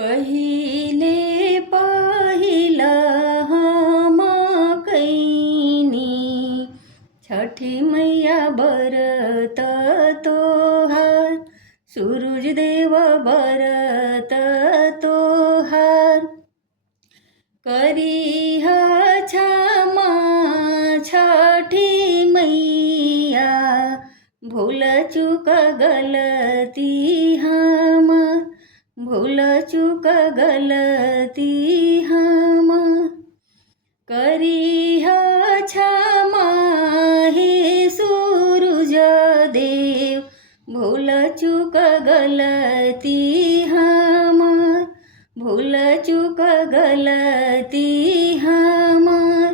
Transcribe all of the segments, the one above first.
पहिले पहिलं हम कैनी, छठी मैया बरत तोहार, सूरज देव बरत तोहार। करीह क्षमा छठी मैया, भूल चूक गलती हमार, भूल चूक गलती हमार। करीह क्षमा हे सूरज देव, भूल चूक गलती हमार, भूल चूक गलती हमार।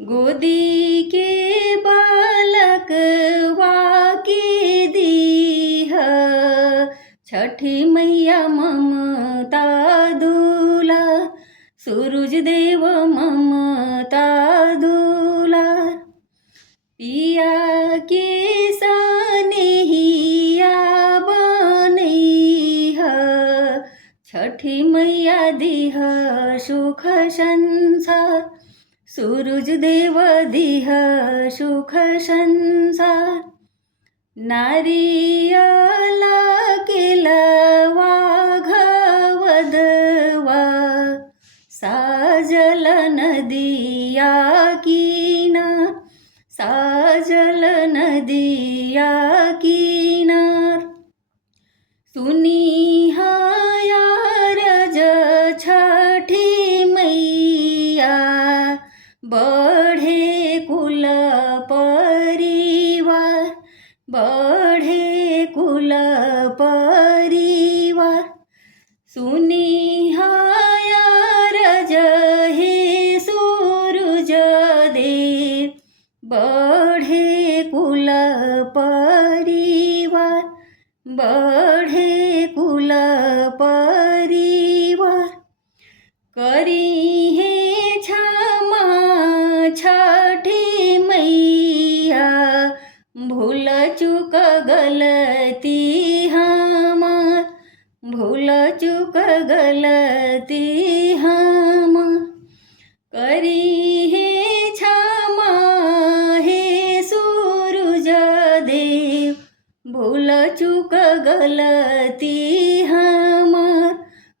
गोदी के बालक वाके दीह, छठी मैया ममता दूला, सूरज देव ममता दूला। पिया के सनेहिया बनैह, छठी मैया दिह सुख संसार, सूरज देव दिह सुख संसार। नारियल केलवा घवदवा, साजल नदिया किनार, साजल नदिया किनार। सुनिहा यारज छठी मैया, बढ़े कुल परिवार, बढ़े कुल परिवार। सुनिहा यारज हे सूरज देव, बढ़े कुल परिवार, बढ़े कुल परिवार। करीहे क्षमा छठी मैया, भूल चूक गलती हमार, भूल चूक गलती हमार। करीहे क्षमा हे सूरज देव, भूल चूक गलती हमार,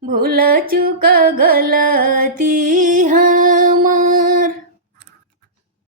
भूल चूक गलती